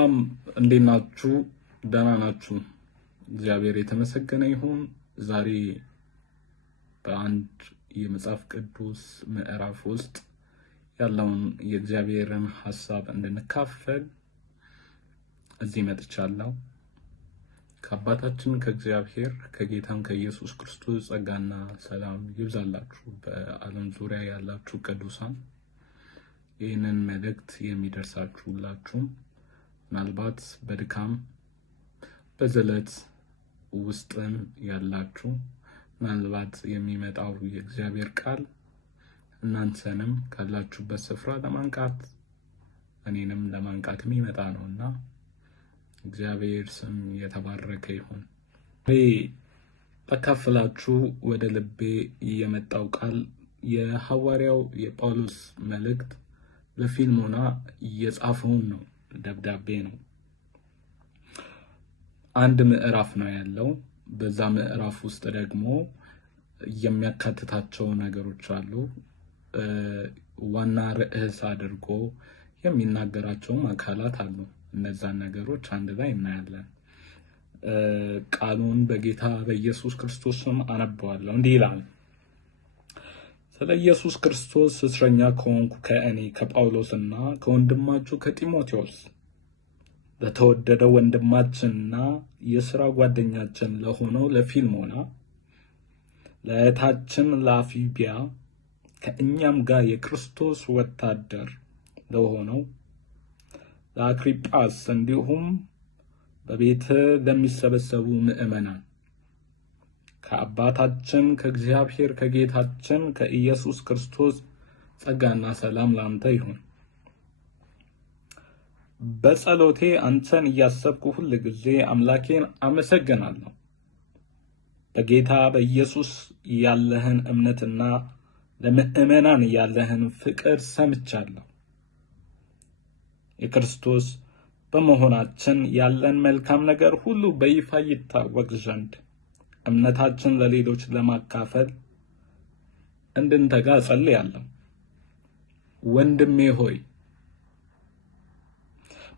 እንዴት ናችሁ? ደህና ናችሁ? እግዚአብሔር የተመሰገነ ይሁን። ዛሬ በአንድ የመጽሐፍ ቅዱስ ምዕራፍ ውስጥ ያለውን የእግዚአብሔርን ሐሳብ እንድንካፈል እዚህ መጥቻለሁ። ከአባታችን ከእግዚአብሔር ከጌታም ከኢየሱስ ክርስቶስ ጸጋና ሰላም ይብዛላችሁ። በዓለም ዙሪያ ያላችሁ ቅዱሳን ይህንን መልእክት የሚደርሳችሁ ሁላችሁም ምናልባት በድካም በዝለት ውስጥም ያላችሁ ምናልባት የሚመጣው የእግዚአብሔር ቃል እናንተንም ካላችሁበት ስፍራ ለማንቃት እኔንም ለማንቃት የሚመጣ ነውና እግዚአብሔር ስም የተባረከ ይሁን። ተካፍላችሁ ወደ ልቤ የመጣው ቃል የሐዋርያው የጳውሎስ መልእክት ለፊልሞና የጻፈውን ነው። ደብዳቤ ነው። አንድ ምዕራፍ ነው ያለው። በዛ ምዕራፍ ውስጥ ደግሞ የሚያካትታቸው ነገሮች አሉ። ዋና ርዕስ አድርጎ የሚናገራቸውም አካላት አሉ። እነዛን ነገሮች አንድ ላይ እናያለን። ቃሉን በጌታ በኢየሱስ ክርስቶስ ስም አነበዋለሁ። እንዲህ ይላል። ስለ ኢየሱስ ክርስቶስ እስረኛ ከሆንኩ ከእኔ ከጳውሎስና ከወንድማችሁ ከጢሞቴዎስ ለተወደደ ወንድማችንና የሥራ ጓደኛችን ለሆነው ለፊልሞና፣ ለእህታችን ለአፍብያ፣ ከእኛም ጋር የክርስቶስ ወታደር ለሆነው ለአክሪጳስ፣ እንዲሁም በቤት ለሚሰበሰቡ ምዕመናን ከአባታችን ከእግዚአብሔር ከጌታችን ከኢየሱስ ክርስቶስ ጸጋና ሰላም ላንተ ይሁን። በጸሎቴ አንተን እያሰብኩ ሁል ጊዜ አምላኬን አመሰግናለሁ። በጌታ በኢየሱስ ያለህን እምነትና ለምዕመናን ያለህን ፍቅር ሰምቻለሁ። የክርስቶስ በመሆናችን ያለን መልካም ነገር ሁሉ በይፋ ይታወቅ ዘንድ እምነታችን ለሌሎች ለማካፈል እንድንተጋ ጸልያለሁ። ወንድሜ ሆይ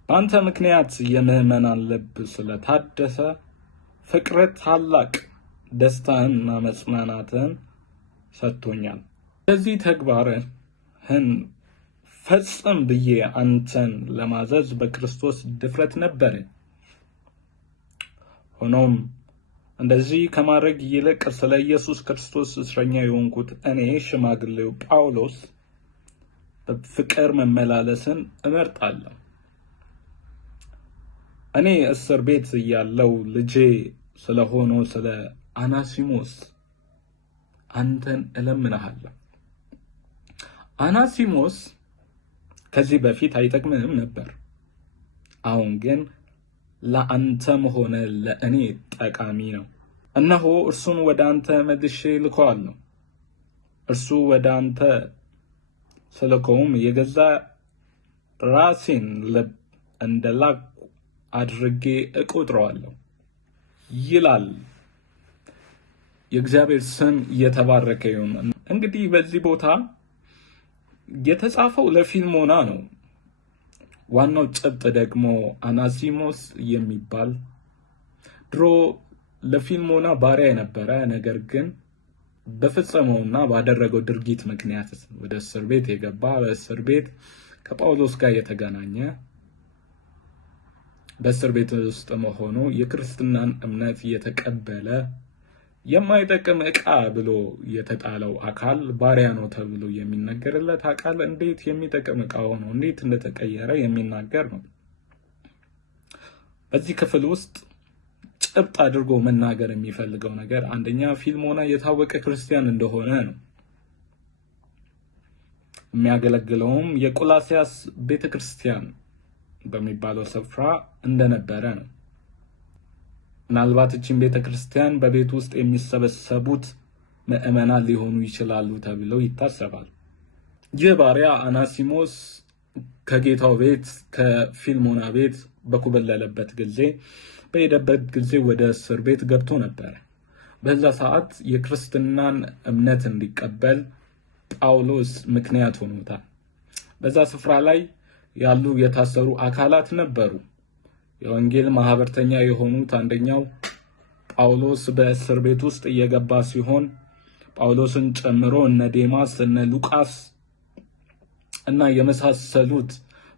በአንተ ምክንያት የምዕመናን ልብ ስለታደሰ ፍቅር ታላቅ ደስታንና መጽናናትን ሰጥቶኛል። ለዚህ ተግባርህን ፈጽም ብዬ አንተን ለማዘዝ በክርስቶስ ድፍረት ነበረ። ሆኖም እንደዚህ ከማድረግ ይልቅ ስለ ኢየሱስ ክርስቶስ እስረኛ የሆንኩት እኔ ሽማግሌው ጳውሎስ በፍቅር መመላለስን እመርጣለሁ። እኔ እስር ቤት ያለው ልጄ ስለሆነው ስለ አናሲሞስ አንተን እለምንሃለሁ። አናሲሞስ ከዚህ በፊት አይጠቅምህም ነበር። አሁን ግን ለአንተም ሆነ ለእኔ ጠቃሚ ነው። እነሆ እርሱን ወደ አንተ መልሼ ልኮአለሁ። እርሱ ወደ አንተ ስልኮውም የገዛ ራሴን ልብ እንደላኩ አድርጌ እቆጥረዋለሁ ይላል። የእግዚአብሔር ስም የተባረከ ይሁን። እንግዲህ በዚህ ቦታ የተጻፈው ለፊልሞና ነው። ዋናው ጭብጥ ደግሞ አናሲሞስ የሚባል ድሮ ለፊልሞና ባሪያ የነበረ ነገር ግን በፈጸመውና ባደረገው ድርጊት ምክንያት ወደ እስር ቤት የገባ፣ በእስር ቤት ከጳውሎስ ጋር የተገናኘ፣ በእስር ቤት ውስጥ መሆኑ የክርስትናን እምነት የተቀበለ የማይጠቅም ዕቃ ብሎ የተጣለው አካል ባሪያ ነው ተብሎ የሚነገርለት አካል እንዴት የሚጠቅም ዕቃ ሆኖ እንዴት እንደተቀየረ የሚናገር ነው። በዚህ ክፍል ውስጥ ጭብጥ አድርጎ መናገር የሚፈልገው ነገር አንደኛ ፊልሞና የታወቀ ክርስቲያን እንደሆነ ነው። የሚያገለግለውም የቆላስያስ ቤተክርስቲያን በሚባለው ስፍራ እንደነበረ ነው። ምናልባት እቺን ቤተክርስቲያን በቤት ውስጥ የሚሰበሰቡት ምዕመናን ሊሆኑ ይችላሉ ተብለው ይታሰባል። ይህ ባሪያ አናሲሞስ ከጌታው ቤት ከፊልሞና ቤት በኩበለለበት ጊዜ በሄደበት ጊዜ ወደ እስር ቤት ገብቶ ነበር። በዛ ሰዓት የክርስትናን እምነት እንዲቀበል ጳውሎስ ምክንያት ሆኖታል። በዛ ስፍራ ላይ ያሉ የታሰሩ አካላት ነበሩ። የወንጌል ማህበርተኛ የሆኑት አንደኛው ጳውሎስ በእስር ቤት ውስጥ እየገባ ሲሆን ጳውሎስን ጨምሮ እነ ዴማስ እነ ሉቃስ እና የመሳሰሉት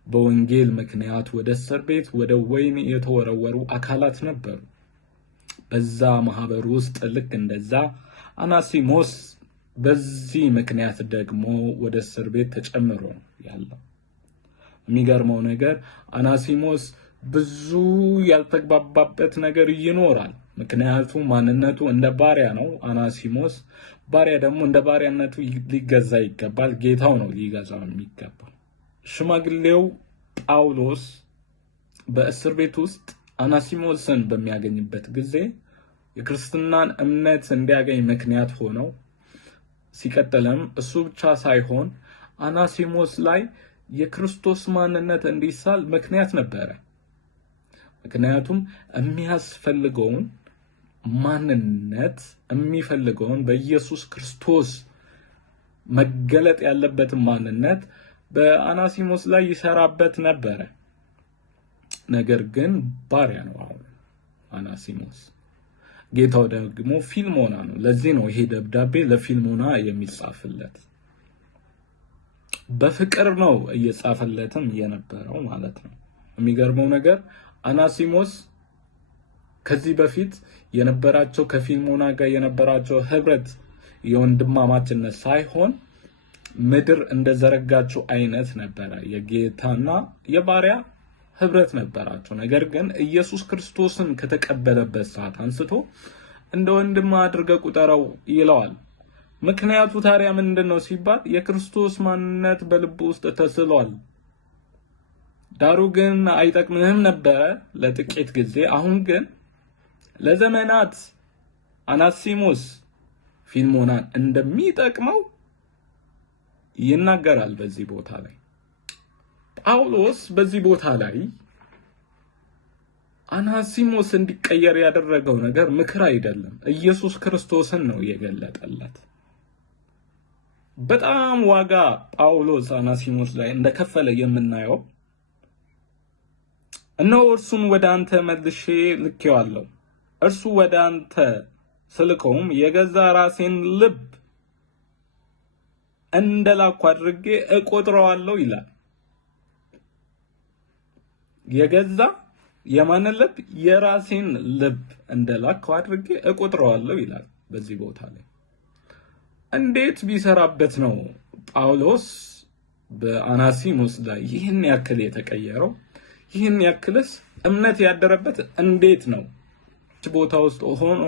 በወንጌል ምክንያት ወደ እስር ቤት ወደ ወህኒ የተወረወሩ አካላት ነበሩ። በዛ ማህበር ውስጥ ልክ እንደዛ አናሲሞስ በዚህ ምክንያት ደግሞ ወደ እስር ቤት ተጨምሮ ያለው። የሚገርመው ነገር አናሲሞስ ብዙ ያልተግባባበት ነገር ይኖራል። ምክንያቱም ማንነቱ እንደ ባሪያ ነው። አናሲሞስ ባሪያ ደግሞ እንደ ባሪያነቱ ሊገዛ ይገባል። ጌታው ነው ሊገዛው የሚገባው። ሽማግሌው ጳውሎስ በእስር ቤት ውስጥ አናሲሞስን በሚያገኝበት ጊዜ የክርስትናን እምነት እንዲያገኝ ምክንያት ሆነው ሲቀጥልም እሱ ብቻ ሳይሆን አናሲሞስ ላይ የክርስቶስ ማንነት እንዲሳል ምክንያት ነበረ። ምክንያቱም የሚያስፈልገውን ማንነት የሚፈልገውን በኢየሱስ ክርስቶስ መገለጥ ያለበትን ማንነት በአናሲሞስ ላይ ይሰራበት ነበረ። ነገር ግን ባሪያ ነው አሁን አናሲሞስ። ጌታው ደግሞ ፊልሞና ነው። ለዚህ ነው ይሄ ደብዳቤ ለፊልሞና የሚጻፍለት። በፍቅር ነው እየጻፈለትም የነበረው ማለት ነው። የሚገርመው ነገር አናሲሞስ ከዚህ በፊት የነበራቸው ከፊልሞና ጋር የነበራቸው ህብረት የወንድማማችነት ሳይሆን ምድር እንደዘረጋቸው አይነት ነበረ። የጌታና የባሪያ ህብረት ነበራቸው። ነገር ግን ኢየሱስ ክርስቶስን ከተቀበለበት ሰዓት አንስቶ እንደ ወንድም አድርገህ ቁጠረው ይለዋል። ምክንያቱ ታዲያ ምንድነው ሲባል የክርስቶስ ማንነት በልቡ ውስጥ ተስሏል። ዳሩ ግን አይጠቅምህም ነበረ ለጥቂት ጊዜ። አሁን ግን ለዘመናት አናሲሞስ ፊልሞናን እንደሚጠቅመው ይናገራል። በዚህ ቦታ ላይ ጳውሎስ በዚህ ቦታ ላይ አናሲሞስ እንዲቀየር ያደረገው ነገር ምክር አይደለም፣ ኢየሱስ ክርስቶስን ነው የገለጠለት። በጣም ዋጋ ጳውሎስ አናሲሞስ ላይ እንደከፈለ የምናየው እነሆ እርሱን ወደ አንተ መልሼ ልኬዋለሁ። እርሱ ወደ አንተ ስልከውም የገዛ ራሴን ልብ እንደላኩ አድርጌ እቆጥረዋለሁ ይላል። የገዛ የማንን ልብ? የራሴን ልብ እንደላኩ አድርጌ እቆጥረዋለሁ ይላል በዚህ ቦታ ላይ። እንዴት ቢሰራበት ነው ጳውሎስ በአናሲሞስ ላይ ይህን ያክል የተቀየረው? ይህን ያክልስ እምነት ያደረበት እንዴት ነው? ቦታ ውስጥ ሆኖ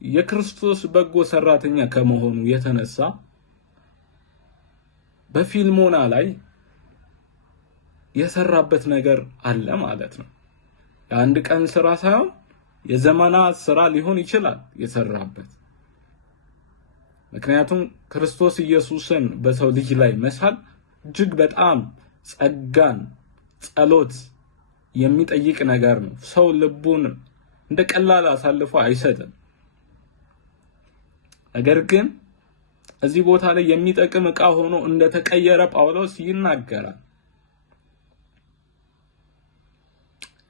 የክርስቶስ በጎ ሰራተኛ ከመሆኑ የተነሳ በፊልሞና ላይ የሰራበት ነገር አለ ማለት ነው። የአንድ ቀን ስራ ሳይሆን የዘመናት ስራ ሊሆን ይችላል የሰራበት። ምክንያቱም ክርስቶስ ኢየሱስን በሰው ልጅ ላይ መሳል እጅግ በጣም ጸጋን፣ ጸሎት የሚጠይቅ ነገር ነው። ሰው ልቡን እንደ ቀላል አሳልፎ አይሰጥም። ነገር ግን እዚህ ቦታ ላይ የሚጠቅም ዕቃ ሆኖ እንደተቀየረ ጳውሎስ ይናገራል።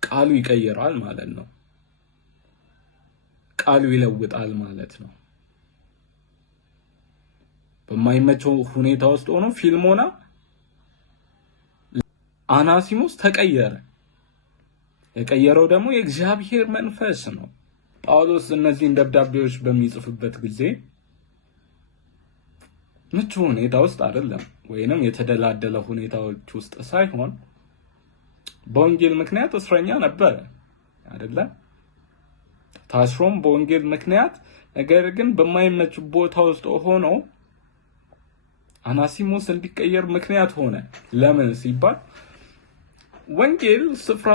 ቃሉ ይቀይራል ማለት ነው። ቃሉ ይለውጣል ማለት ነው። በማይመቸው ሁኔታ ውስጥ ሆኖ ፊልሞና አናሲሞስ ተቀየረ። የቀየረው ደግሞ የእግዚአብሔር መንፈስ ነው። ጳውሎስ እነዚህን ደብዳቤዎች በሚጽፍበት ጊዜ ምቹ ሁኔታ ውስጥ አይደለም፣ ወይንም የተደላደለ ሁኔታዎች ውስጥ ሳይሆን በወንጌል ምክንያት እስረኛ ነበረ አይደለ? ታስሮም በወንጌል ምክንያት፣ ነገር ግን በማይመች ቦታ ውስጥ ሆኖ አናሲሞስ እንዲቀየር ምክንያት ሆነ። ለምን ሲባል ወንጌል ስፍራ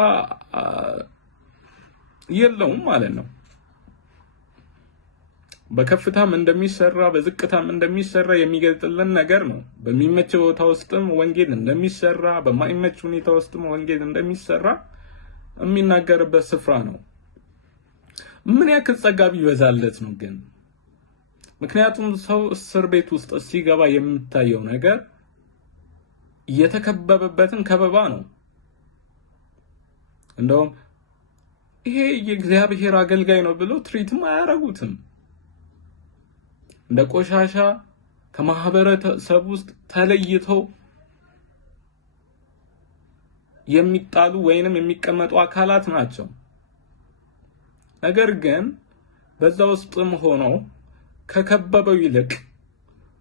የለውም ማለት ነው። በከፍታም እንደሚሰራ በዝቅታም እንደሚሰራ የሚገልጥልን ነገር ነው። በሚመች ቦታ ውስጥም ወንጌል እንደሚሰራ፣ በማይመች ሁኔታ ውስጥም ወንጌል እንደሚሰራ የሚናገርበት ስፍራ ነው። ምን ያክል ጸጋ ቢበዛለት ነው ግን? ምክንያቱም ሰው እስር ቤት ውስጥ ሲገባ የምታየው ነገር የተከበበበትን ከበባ ነው። እንደውም ይሄ የእግዚአብሔር አገልጋይ ነው ብሎ ትሪትም አያረጉትም። እንደ ቆሻሻ ከማህበረሰብ ውስጥ ተለይተው የሚጣሉ ወይንም የሚቀመጡ አካላት ናቸው። ነገር ግን በዛ ውስጥም ሆኖ ከከበበው ይልቅ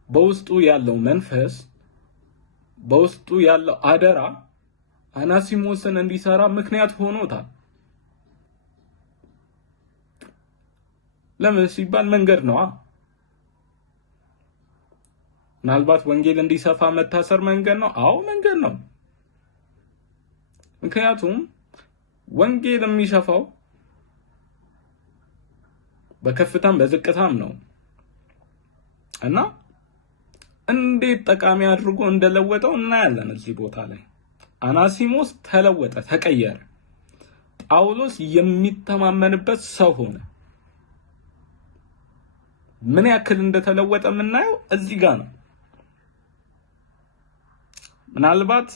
በውስጡ ያለው መንፈስ በውስጡ ያለው አደራ አናሲሞስን እንዲሰራ ምክንያት ሆኖታል። ለምን ሲባል መንገድ ነው። ምናልባት ወንጌል እንዲሰፋ መታሰር መንገድ ነው። አዎ መንገድ ነው። ምክንያቱም ወንጌል የሚሰፋው በከፍታም በዝቅታም ነው እና እንዴት ጠቃሚ አድርጎ እንደለወጠው እናያለን። እዚህ ቦታ ላይ አናሲሞስ ተለወጠ፣ ተቀየረ። ጳውሎስ የሚተማመንበት ሰው ሆነ። ምን ያክል እንደተለወጠ የምናየው እዚህ ጋር ነው። ምናልባት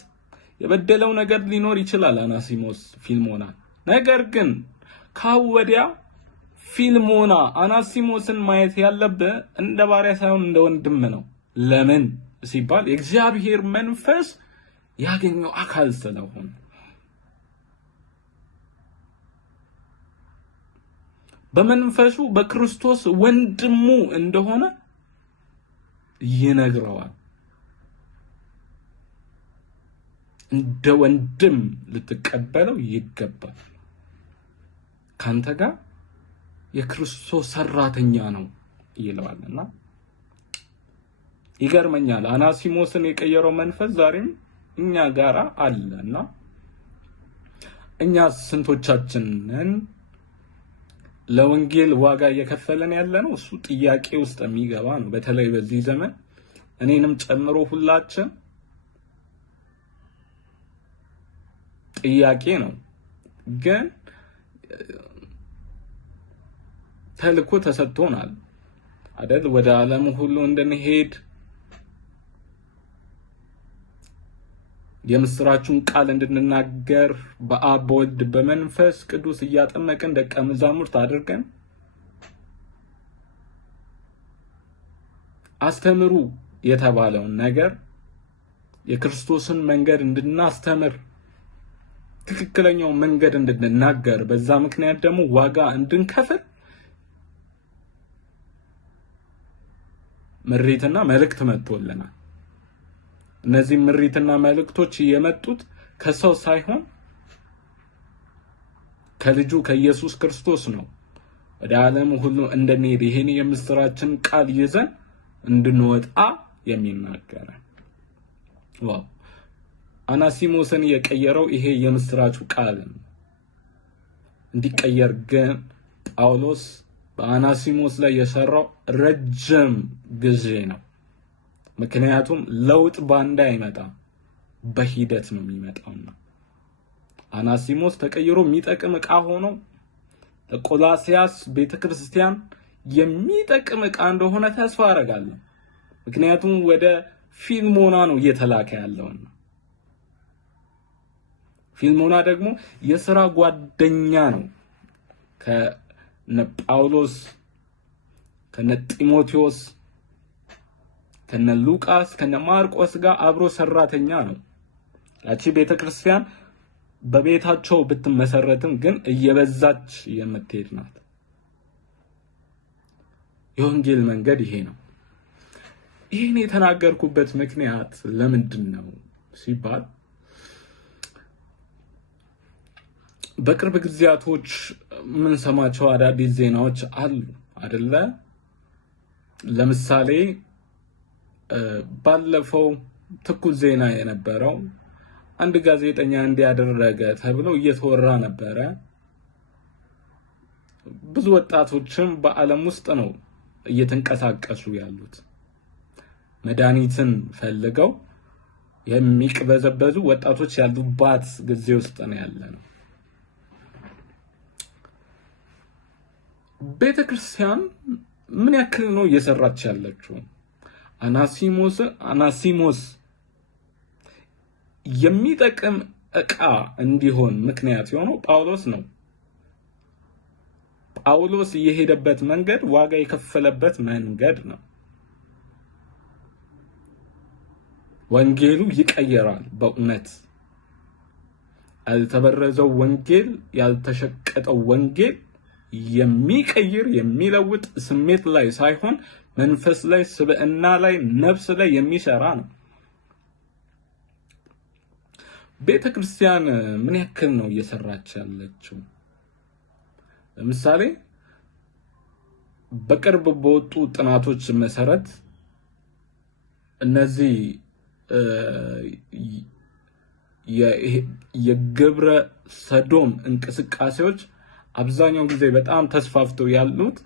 የበደለው ነገር ሊኖር ይችላል አናሲሞስ ፊልሞና። ነገር ግን ካወዲያ ፊልሞና አናሲሞስን ማየት ያለበት እንደ ባሪያ ሳይሆን እንደ ወንድም ነው። ለምን ሲባል የእግዚአብሔር መንፈስ ያገኘው አካል ስለሆነ። በመንፈሱ በክርስቶስ ወንድሙ እንደሆነ ይነግረዋል። እንደ ወንድም ልትቀበለው ይገባል። ካንተ ጋር የክርስቶስ ሰራተኛ ነው ይለዋልና ይገርመኛል። አናሲሞስን የቀየረው መንፈስ ዛሬም እኛ ጋራ አለና እኛ ስንቶቻችንን ለወንጌል ዋጋ እየከፈለን ያለነው እሱ ጥያቄ ውስጥ የሚገባ ነው። በተለይ በዚህ ዘመን እኔንም ጨምሮ ሁላችን ጥያቄ ነው። ግን ተልኮ ተሰጥቶናል አይደል? ወደ ዓለም ሁሉ እንድንሄድ የምስራቹን ቃል እንድንናገር በአብ በወልድ በመንፈስ ቅዱስ እያጠመቅን ደቀ መዛሙርት አድርገን አስተምሩ የተባለውን ነገር የክርስቶስን መንገድ እንድናስተምር ትክክለኛው መንገድ እንድንናገር በዛ ምክንያት ደግሞ ዋጋ እንድንከፍል ምሪትና መልእክት መጥቶልናል። እነዚህ ምሪትና መልእክቶች የመጡት ከሰው ሳይሆን ከልጁ ከኢየሱስ ክርስቶስ ነው። ወደ ዓለም ሁሉ እንድንሄድ ይሄን የምስራችን ቃል ይዘን እንድንወጣ የሚናገር ዋው! አናሲሞስን የቀየረው ይሄ የምስራቹ ቃል ነው። እንዲቀየር ግን ጳውሎስ በአናሲሞስ ላይ የሰራው ረጅም ጊዜ ነው። ምክንያቱም ለውጥ ባንዳ አይመጣም፣ በሂደት ነው የሚመጣውና አናሲሞስ ተቀይሮ የሚጠቅም ዕቃ ሆኖ ለቆላሲያስ ቤተክርስቲያን የሚጠቅም ዕቃ እንደሆነ ተስፋ አደርጋለሁ። ምክንያቱም ወደ ፊልሞና ነው እየተላከ ያለውና ፊልሞና ደግሞ የሥራ ጓደኛ ነው ከነ ጳውሎስ ከነ ጢሞቴዎስ ከነ ሉቃስ ከነ ማርቆስ ጋር አብሮ ሰራተኛ ነው። ያቺ ቤተክርስቲያን በቤታቸው ብትመሰረትም ግን እየበዛች የምትሄድ ናት። የወንጌል መንገድ ይሄ ነው። ይሄን የተናገርኩበት ምክንያት ለምንድን ነው ሲባል በቅርብ ጊዜያቶች ምን ሰማቸው አዳዲስ ዜናዎች አሉ አይደለ? ለምሳሌ ባለፈው ትኩስ ዜና የነበረው አንድ ጋዜጠኛ እንዲያደረገ ተብሎ እየተወራ ነበረ። ብዙ ወጣቶችም በዓለም ውስጥ ነው እየተንቀሳቀሱ ያሉት። መድኃኒትን ፈልገው የሚቅበዘበዙ ወጣቶች ያሉባት ጊዜ ውስጥ ነው ያለነው። ቤተክርስቲያን ምን ያክል ነው እየሰራች ያለችው? አናሲሞስ የሚጠቅም ዕቃ እንዲሆን ምክንያት የሆነው ጳውሎስ ነው። ጳውሎስ የሄደበት መንገድ ዋጋ የከፈለበት መንገድ ነው። ወንጌሉ ይቀየራል። በእውነት ያልተበረዘው ወንጌል፣ ያልተሸቀጠው ወንጌል የሚቀይር የሚለውጥ ስሜት ላይ ሳይሆን መንፈስ ላይ፣ ስብዕና ላይ፣ ነፍስ ላይ የሚሰራ ነው። ቤተክርስቲያን ምን ያክል ነው እየሰራች ያለችው? ለምሳሌ በቅርብ በወጡ ጥናቶች መሰረት እነዚህ የግብረ ሰዶም እንቅስቃሴዎች አብዛኛው ጊዜ በጣም ተስፋፍተው ያሉት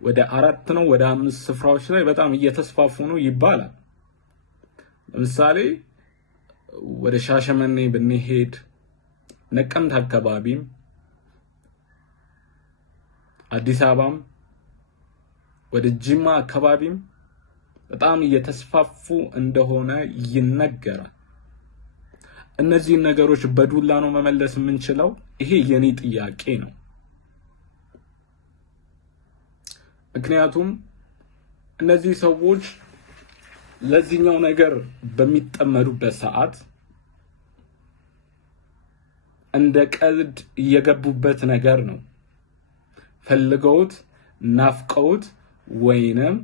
ወደ 4 ነው ወደ 5 ስፍራዎች ላይ በጣም እየተስፋፉ ነው ይባላል። ለምሳሌ ወደ ሻሸመኔ ብንሄድ፣ ነቀምት አካባቢም፣ አዲስ አበባም፣ ወደ ጅማ አካባቢም በጣም እየተስፋፉ እንደሆነ ይነገራል። እነዚህ ነገሮች በዱላ ነው መመለስ የምንችለው? ይሄ የኔ ጥያቄ ነው። ምክንያቱም እነዚህ ሰዎች ለዚህኛው ነገር በሚጠመዱበት ሰዓት እንደ ቀልድ እየገቡበት ነገር ነው። ፈልገውት ናፍቀውት ወይንም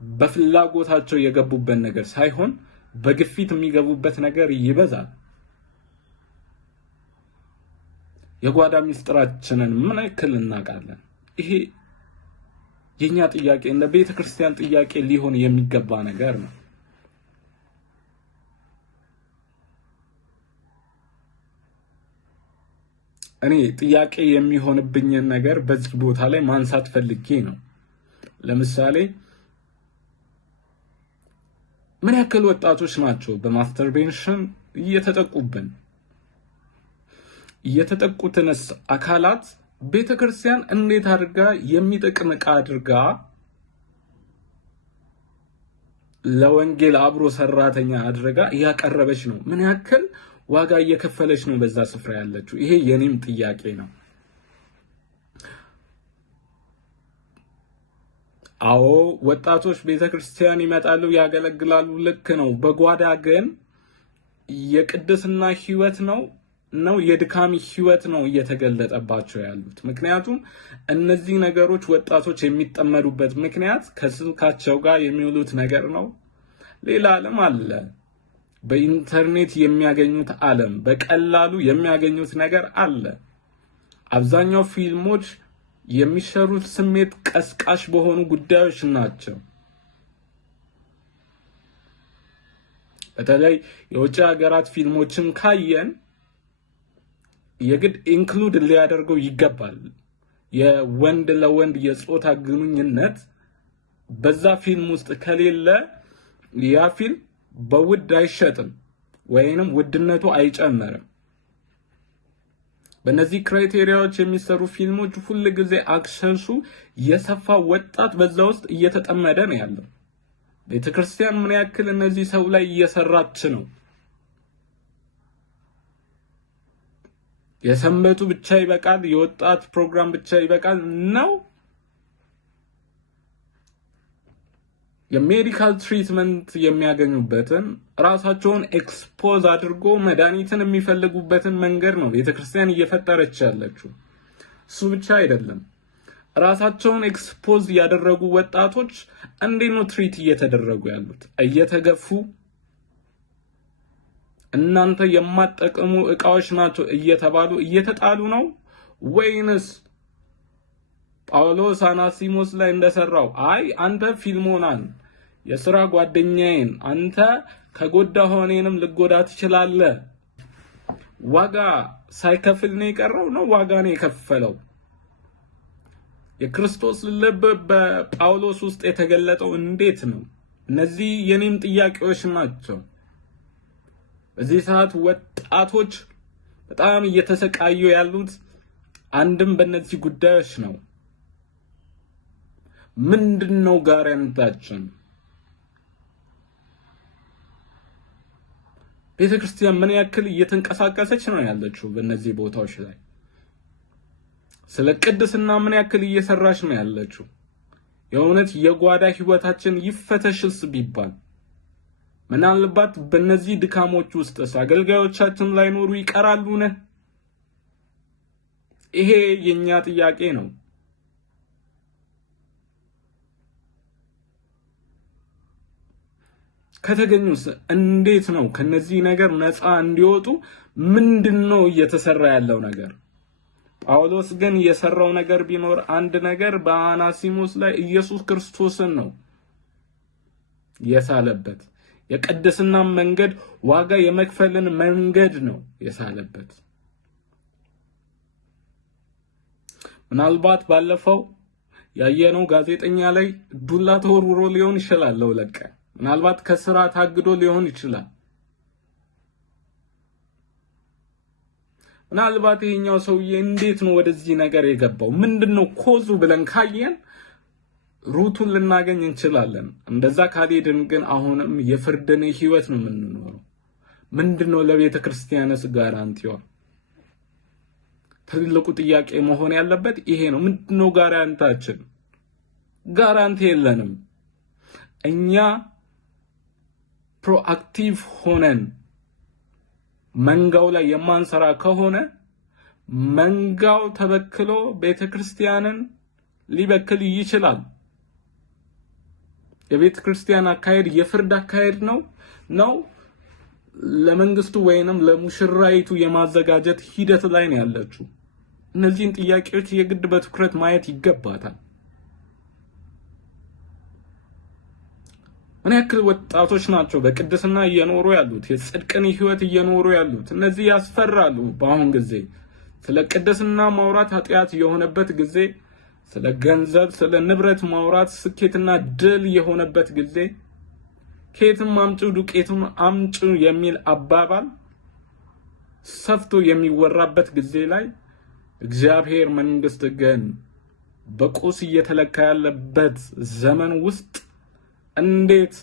በፍላጎታቸው የገቡበት ነገር ሳይሆን በግፊት የሚገቡበት ነገር ይበዛል። የጓዳ ሚስጥራችንን ምን ያክል እናውቃለን? ይሄ የኛ ጥያቄ እንደ ቤተክርስቲያን ጥያቄ ሊሆን የሚገባ ነገር ነው። እኔ ጥያቄ የሚሆንብኝን ነገር በዚህ ቦታ ላይ ማንሳት ፈልጌ ነው። ለምሳሌ ምን ያክል ወጣቶች ናቸው በማስተርቤሽን እየተጠቁብን? የተጠቁትንስ አካላት ቤተክርስቲያን እንዴት አድርጋ የሚጠቅም ዕቃ አድርጋ ለወንጌል አብሮ ሰራተኛ አድርጋ እያቀረበች ነው? ምን ያክል ዋጋ እየከፈለች ነው በዛ ስፍራ ያለችው? ይሄ የኔም ጥያቄ ነው። አዎ ወጣቶች ቤተክርስቲያን ይመጣሉ፣ ያገለግላሉ፣ ልክ ነው። በጓዳ ግን የቅድስና ህይወት ነው የድካም ህይወት ነው እየተገለጠባቸው ያሉት። ምክንያቱም እነዚህ ነገሮች ወጣቶች የሚጠመዱበት ምክንያት ከስልካቸው ጋር የሚውሉት ነገር ነው። ሌላ ዓለም አለ፣ በኢንተርኔት የሚያገኙት ዓለም፣ በቀላሉ የሚያገኙት ነገር አለ። አብዛኛው ፊልሞች የሚሰሩት ስሜት ቀስቃሽ በሆኑ ጉዳዮች ናቸው። በተለይ የውጭ ሀገራት ፊልሞችን ካየን የግድ ኢንክሉድ ሊያደርገው ይገባል። የወንድ ለወንድ የጾታ ግንኙነት በዛ ፊልም ውስጥ ከሌለ ያ ፊልም በውድ አይሸጥም ወይንም ውድነቱ አይጨመርም። በእነዚህ ክራይቴሪያዎች የሚሰሩ ፊልሞች ሁሉ ጊዜ አክሰሱ የሰፋ ወጣት በዛ ውስጥ እየተጠመደ ነው ያለው። ቤተክርስቲያን ምን ያክል እነዚህ ሰው ላይ እየሰራች ነው? የሰንበቱ ብቻ ይበቃል? የወጣት ፕሮግራም ብቻ ይበቃል ነው? የሜዲካል ትሪትመንት የሚያገኙበትን ራሳቸውን ኤክስፖዝ አድርጎ መድኃኒትን የሚፈልጉበትን መንገድ ነው ቤተክርስቲያን እየፈጠረች ያለችው። እሱ ብቻ አይደለም፣ ራሳቸውን ኤክስፖዝ ያደረጉ ወጣቶች እንዴት ነው ትሪት እየተደረጉ ያሉት? እየተገፉ እናንተ የማትጠቅሙ ዕቃዎች ናቸው እየተባሉ እየተጣሉ ነው ወይንስ ጳውሎስ አናሲሞስ ላይ እንደሰራው አይ አንተ ፊልሞናን የሥራ ጓደኛዬን አንተ ከጎዳህ እኔንም ልጎዳ ትችላለህ፣ ዋጋ ሳይከፍል ነው የቀረው ነው ዋጋ ነው የከፈለው? የክርስቶስ ልብ በጳውሎስ ውስጥ የተገለጠው እንዴት ነው? እነዚህ የኔም ጥያቄዎች ናቸው። በዚህ ሰዓት ወጣቶች በጣም እየተሰቃዩ ያሉት አንድም በእነዚህ ጉዳዮች ነው። ምንድነው ጋራንታችን? ቤተክርስቲያን ምን ያክል እየተንቀሳቀሰች ነው ያለችው በእነዚህ ቦታዎች ላይ? ስለ ቅድስና ምን ያክል እየሰራች ነው ያለችው? የእውነት የጓዳ ህይወታችን ይፈተሽስ ቢባል ምናልባት በእነዚህ ድካሞች ውስጥ አገልጋዮቻችን ላይኖሩ ይቀራሉን? ይሄ የኛ ጥያቄ ነው። ከተገኙስ እንዴት ነው ከነዚህ ነገር ነፃ እንዲወጡ ምንድነው እየተሰራ ያለው ነገር? ጳውሎስ ግን የሰራው ነገር ቢኖር አንድ ነገር በአናሲሞስ ላይ ኢየሱስ ክርስቶስን ነው የሳለበት። የቅድስና መንገድ ዋጋ የመክፈልን መንገድ ነው የሳለበት። ምናልባት ባለፈው ያየነው ጋዜጠኛ ላይ ዱላ ተወርውሮ ሊሆን ይችላል ለውለቀ። ምናልባት ከስራ ታግዶ ሊሆን ይችላል። ምናልባት ይሄኛው ሰውዬ እንዴት ነው ወደዚህ ነገር የገባው? ምንድነው ኮዙ ብለን ካየን ሩቱን ልናገኝ እንችላለን። እንደዛ ካልሄድን ግን አሁንም የፍርድን ህይወት ነው የምንኖረው። ምንድነው ለቤተ ክርስቲያንስ ጋራንቲዋ? ትልቁ ጥያቄ መሆን ያለበት ይሄ ነው። ምንድነው ጋራንታችን? ጋራንቲ የለንም። እኛ ፕሮአክቲቭ ሆነን መንጋው ላይ የማንሰራ ከሆነ መንጋው ተበክሎ ቤተክርስቲያንን ሊበክል ይችላል። የቤተክርስቲያን አካሄድ የፍርድ አካሄድ ነው ለመንግስቱ ወይንም ለሙሽራይቱ የማዘጋጀት ሂደት ላይ ነው ያለችው። እነዚህን ጥያቄዎች የግድ በትኩረት ማየት ይገባታል። ምን ያክል ወጣቶች ናቸው በቅድስና እየኖሩ ያሉት፣ የጽድቅን ህይወት እየኖሩ ያሉት? እነዚህ ያስፈራሉ። በአሁን ጊዜ ስለ ቅድስና ማውራት ኃጢአት የሆነበት ጊዜ፣ ስለ ገንዘብ ስለ ንብረት ማውራት ስኬትና ድል የሆነበት ጊዜ፣ ከየትም አምጪ ዱቄቱን አምጪ የሚል አባባል ሰፍቶ የሚወራበት ጊዜ ላይ እግዚአብሔር መንግስት ግን በቁስ እየተለካ ያለበት ዘመን ውስጥ እንዴት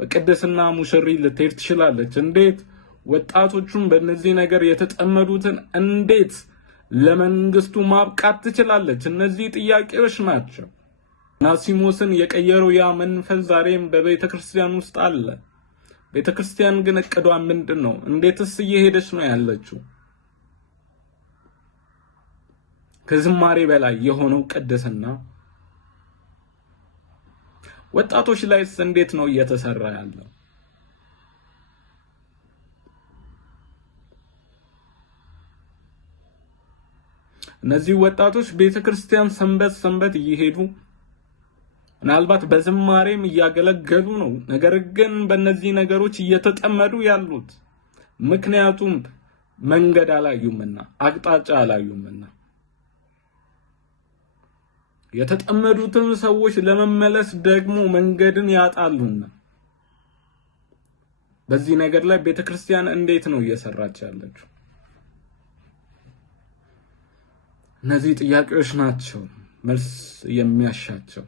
በቅድስና ሙሽሪት ልትሄድ ትችላለች? እንዴት ወጣቶቹን በእነዚህ ነገር የተጠመዱትን እንዴት ለመንግስቱ ማብቃት ትችላለች? እነዚህ ጥያቄዎች ናቸው። አናሲሞስን የቀየረው ያ መንፈስ ዛሬም በቤተክርስቲያን ውስጥ አለ። ቤተክርስቲያን ግን እቅዷ ምንድነው? እንዴትስ እየሄደች ነው ያለችው? ከዝማሬ በላይ የሆነው ቅድስና ወጣቶች ላይስ እንዴት ነው እየተሰራ ያለው? እነዚህ ወጣቶች ቤተክርስቲያን ሰንበት እየሄዱ ምናልባት በዝማሬም እያገለገሉ ነው። ነገር ግን በእነዚህ ነገሮች እየተጠመዱ ያሉት ምክንያቱም መንገድ አላዩምና አቅጣጫ አላዩምና። የተጠመዱትን ሰዎች ለመመለስ ደግሞ መንገድን ያጣሉና። በዚህ ነገር ላይ ቤተክርስቲያን እንዴት ነው እየሰራች ያለችው? እነዚህ ጥያቄዎች ናቸው መልስ የሚያሻቸው።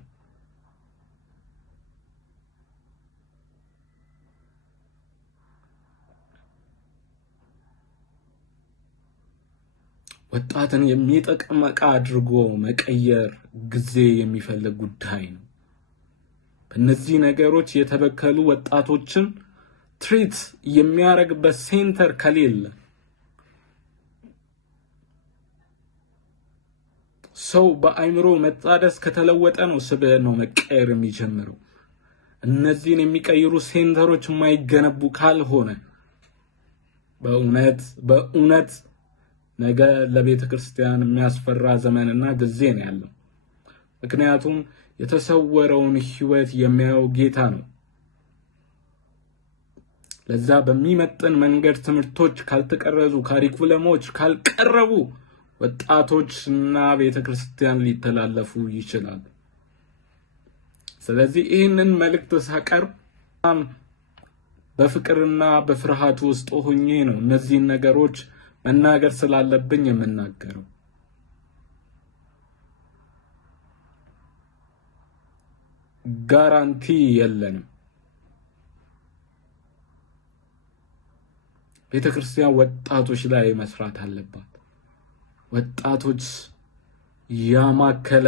ወጣትን የሚጠቅም ዕቃ አድርጎ መቀየር ጊዜ የሚፈልግ ጉዳይ ነው። በእነዚህ ነገሮች የተበከሉ ወጣቶችን ትሪት የሚያደርግበት ሴንተር ከሌለ ሰው በአይምሮ መጣደስ ከተለወጠ ነው ስብዕናው መቀየር የሚጀምረው። እነዚህን የሚቀይሩ ሴንተሮች የማይገነቡ ካልሆነ በእውነት ነገ ለቤተ ክርስቲያን የሚያስፈራ ዘመንና ጊዜ ነው ያለው። ምክንያቱም የተሰወረውን ህይወት የሚያየው ጌታ ነው። ለዛ በሚመጥን መንገድ ትምህርቶች ካልተቀረጹ፣ ካሪኩለሞች ካልቀረቡ ወጣቶችና ቤተ ክርስቲያን ሊተላለፉ ይችላሉ። ስለዚህ ይህንን መልእክት ሳቀርብ በፍቅርና በፍርሃት ውስጥ ሆኜ ነው እነዚህን ነገሮች መናገር ስላለብኝ የምናገረው። ጋራንቲ የለንም። ቤተክርስቲያን ወጣቶች ላይ መስራት አለባት። ወጣቶች ያማከለ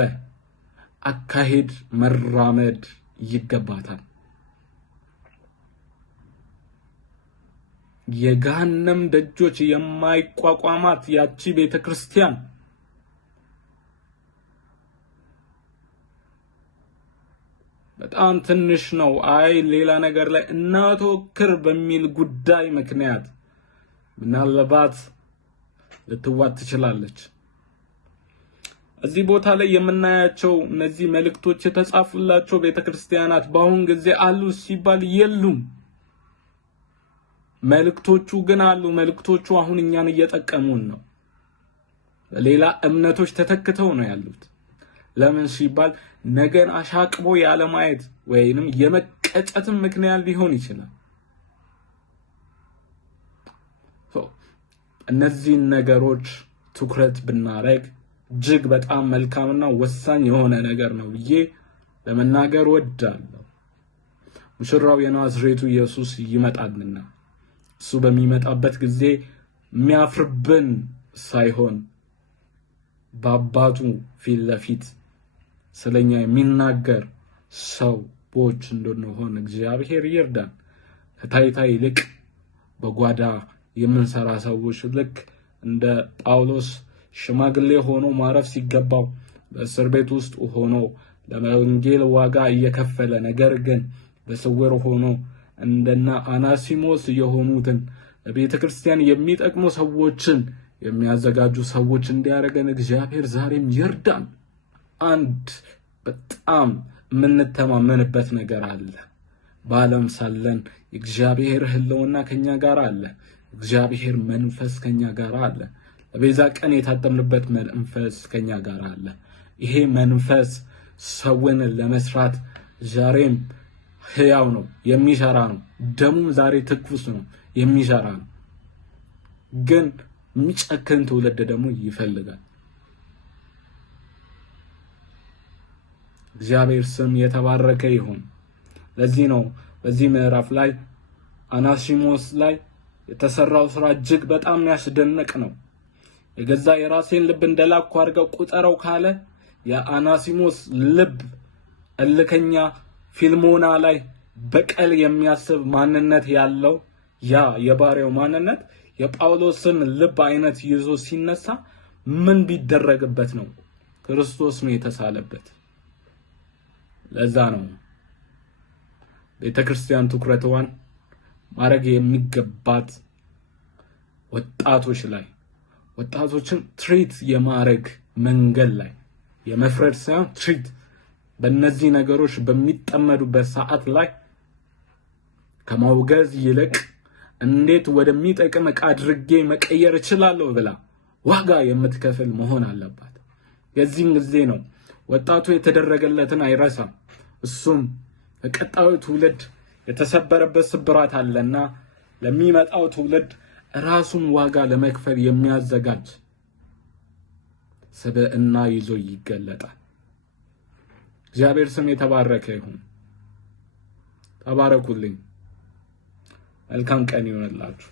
አካሄድ መራመድ ይገባታል። የገሃነም ደጆች የማይቋቋማት ያቺ ቤተክርስቲያን በጣም ትንሽ ነው፣ አይ ሌላ ነገር ላይ እናተወክር በሚል ጉዳይ ምክንያት ምናልባት ልትዋት ትችላለች። እዚህ ቦታ ላይ የምናያቸው እነዚህ መልእክቶች የተጻፉላቸው ቤተክርስቲያናት በአሁን ጊዜ አሉ ሲባል የሉም። መልእክቶቹ ግን አሉ። መልእክቶቹ አሁን እኛን እየጠቀሙን ነው። ሌላ እምነቶች ተተክተው ነው ያሉት። ለምን ሲባል ነገን አሻቅቦ ያለ ማየት ወይንም የመቀጨትም ምክንያት ሊሆን ይችላል። እነዚህን ነገሮች ትኩረት ብናረግ እጅግ በጣም መልካምና ወሳኝ የሆነ ነገር ነው ብዬ ለመናገር ወዳለሁ። ሙሽራው የናዝሬቱ ኢየሱስ ይመጣልና እሱ በሚመጣበት ጊዜ የሚያፍርብን ሳይሆን በአባቱ ፊት ለፊት ስለኛ የሚናገር ሰዎች እንድንሆን እግዚአብሔር ይርዳን። ከታይታ ይልቅ በጓዳ የምንሰራ ሰዎች ልክ እንደ ጳውሎስ ሽማግሌ ሆኖ ማረፍ ሲገባው በእስር ቤት ውስጥ ሆኖ ለወንጌል ዋጋ እየከፈለ ነገር ግን በስውር ሆኖ እንደና አናሲሞስ የሆኑትን ለቤተክርስቲያን የሚጠቅሙ ሰዎችን የሚያዘጋጁ ሰዎች እንዲያረገን እግዚአብሔር ዛሬም ይርዳን። አንድ በጣም የምንተማመንበት ነገር አለ። በዓለም ሳለን እግዚአብሔር ሕልውና ከኛ ጋር አለ። እግዚአብሔር መንፈስ ከኛ ጋር አለ። ለቤዛ ቀን የታተምንበት መንፈስ ከኛ ጋር አለ። ይሄ መንፈስ ሰውን ለመስራት ዛሬም ሕያው ነው፣ የሚሰራ ነው። ደሙም ዛሬ ትኩስ ነው፣ የሚሰራ ነው። ግን የሚጨክን ትውልድ ደግሞ ይፈልጋል። እግዚአብሔር ስም የተባረከ ይሁን። ለዚህ ነው በዚህ ምዕራፍ ላይ አናሲሞስ ላይ የተሰራው ስራ እጅግ በጣም ያስደንቅ ነው። የገዛ የራሴን ልብ እንደላኩ አድርገው ቁጠረው ካለ የአናሲሞስ ልብ እልከኛ ፊልሞና ላይ በቀል የሚያስብ ማንነት ያለው ያ የባሪያው ማንነት የጳውሎስን ልብ አይነት ይዞ ሲነሳ ምን ቢደረግበት ነው? ክርስቶስ ነው የተሳለበት። ለዛ ነው ቤተክርስቲያን ትኩረቷን ማድረግ የሚገባት ወጣቶች ላይ፣ ወጣቶችን ትሪት የማድረግ መንገድ ላይ የመፍረድ ሳይሆን ትሪት በእነዚህ ነገሮች በሚጠመዱበት ሰዓት ላይ ከማውገዝ ይልቅ እንዴት ወደሚጠቅም ዕቃ አድርጌ መቀየር እችላለሁ ብላ ዋጋ የምትከፍል መሆን አለባት። የዚህን ጊዜ ነው ወጣቱ የተደረገለትን አይረሳም። እሱም ለቀጣዩ ትውልድ የተሰበረበት ስብራት አለና ለሚመጣው ትውልድ ራሱን ዋጋ ለመክፈል የሚያዘጋጅ ስብዕና ይዞ ይገለጣል። እግዚአብሔር ስም የተባረከ ይሁን። ተባረኩልኝ። መልካም ቀን ይሁንላችሁ።